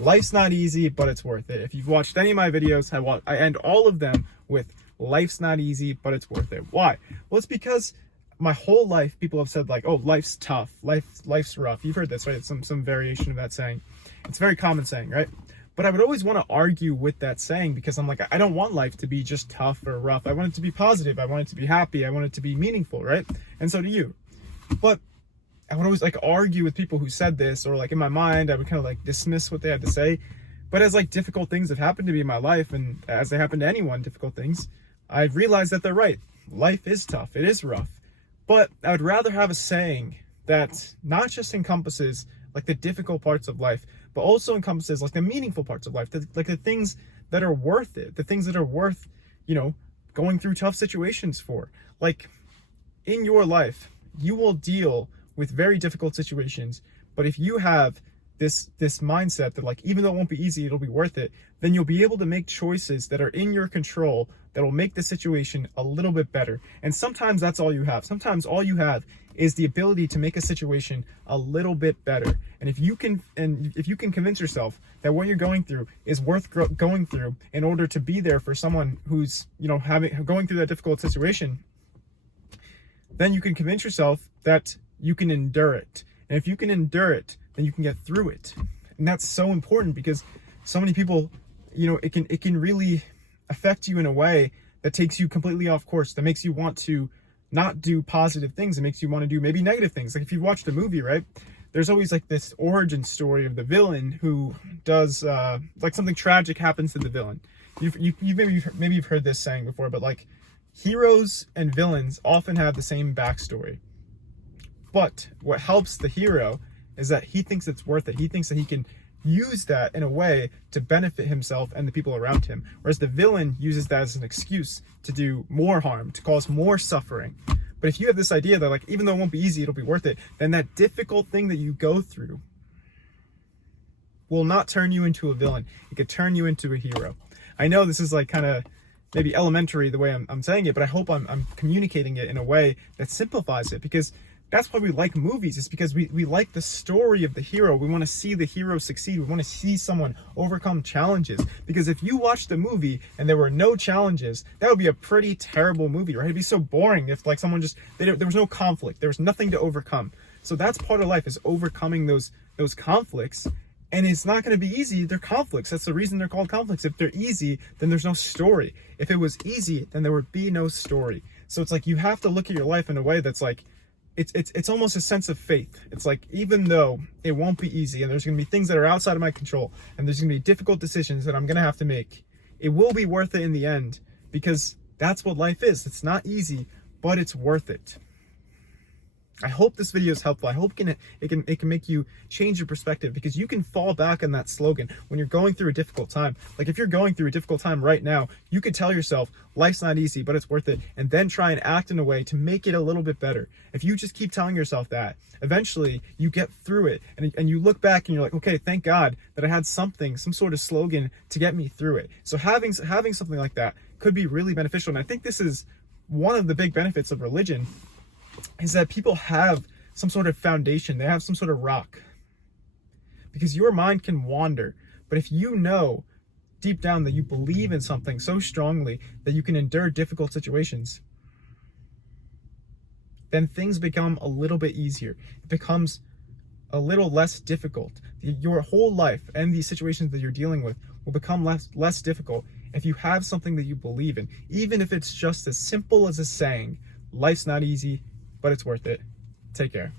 Life's not easy, but it's worth it. If you've watched any of my videos, I end all of them with life's not easy, but it's worth it. Why? Well, it's because my whole life, people have said like, oh, life's tough, life's rough. You've heard this, right? Some variation of that saying. It's a very common saying, right? But I would always want to argue with that saying because I'm like, I don't want life to be just tough or rough. I want it to be positive. I want it to be happy. I want it to be meaningful, right? And so do you. But I would always like argue with people who said this, or like in my mind, I would kind of like dismiss what they had to say. But as like difficult things have happened to me in my life, and as they happen to anyone, difficult things, I've realized that they're right. Life is tough. It is rough. But I would rather have a saying that not just encompasses like the difficult parts of life, but also encompasses like the meaningful parts of life, like the things that are worth it, the things that are worth, going through tough situations for. Like in your life, you will deal with very difficult situations, but if you have this mindset that like, even though it won't be easy, it'll be worth it, then you'll be able to make choices that are in your control that will make the situation a little bit better. And sometimes that's all you have. Sometimes all you have is the ability to make a situation a little bit better. And if you can convince yourself that what you're going through is worth going through in order to be there for someone who's, going through that difficult situation, then you can convince yourself that you can endure it. And if you can endure it, then you can get through it. And that's so important because so many people, it can really affect you in a way that takes you completely off course, that makes you want to not do positive things. It makes you want to do maybe negative things. Like if you watch the movie, right, there's always like this origin story of the villain who does like something tragic happens to the villain. You've maybe you've heard this saying before, but like heroes and villains often have the same backstory. But what helps the hero is that he thinks it's worth it. He thinks that he can use that in a way to benefit himself and the people around him. Whereas the villain uses that as an excuse to do more harm, to cause more suffering. But if you have this idea that like, even though it won't be easy, it'll be worth it, then that difficult thing that you go through will not turn you into a villain. It could turn you into a hero. I know this is like kind of maybe elementary the way I'm saying it, but I hope I'm communicating it in a way that simplifies it, because that's why we like movies. It's because we like the story of the hero. We want to see the hero succeed. We want to see someone overcome challenges. Because if you watched the movie and there were no challenges, that would be a pretty terrible movie, right? It'd be so boring if like someone there was no conflict. There was nothing to overcome. So that's part of life, is overcoming those conflicts. And it's not going to be easy. They're conflicts. That's the reason they're called conflicts. If they're easy, then there's no story. If it was easy, then there would be no story. So it's like you have to look at your life in a way that's like, it's almost a sense of faith. It's like, even though it won't be easy and there's going to be things that are outside of my control and there's going to be difficult decisions that I'm going to have to make, it will be worth it in the end, because that's what life is. It's not easy, but it's worth it. I hope this video is helpful. I hope it can make you change your perspective, because you can fall back on that slogan when you're going through a difficult time. Like if you're going through a difficult time right now, you could tell yourself life's not easy, but it's worth it, and then try and act in a way to make it a little bit better. If you just keep telling yourself that, eventually you get through it, and you look back and you're like, okay, thank God that I had some sort of slogan to get me through it. So having something like that could be really beneficial. And I think this is one of the big benefits of religion, is that people have some sort of foundation. They have some sort of rock, because your mind can wander. But if you know deep down that you believe in something so strongly that you can endure difficult situations, then things become a little bit easier. It becomes a little less difficult. Your whole life and the situations that you're dealing with will become less difficult if you have something that you believe in, even if it's just as simple as a saying, life's not easy, but it's worth it. Take care.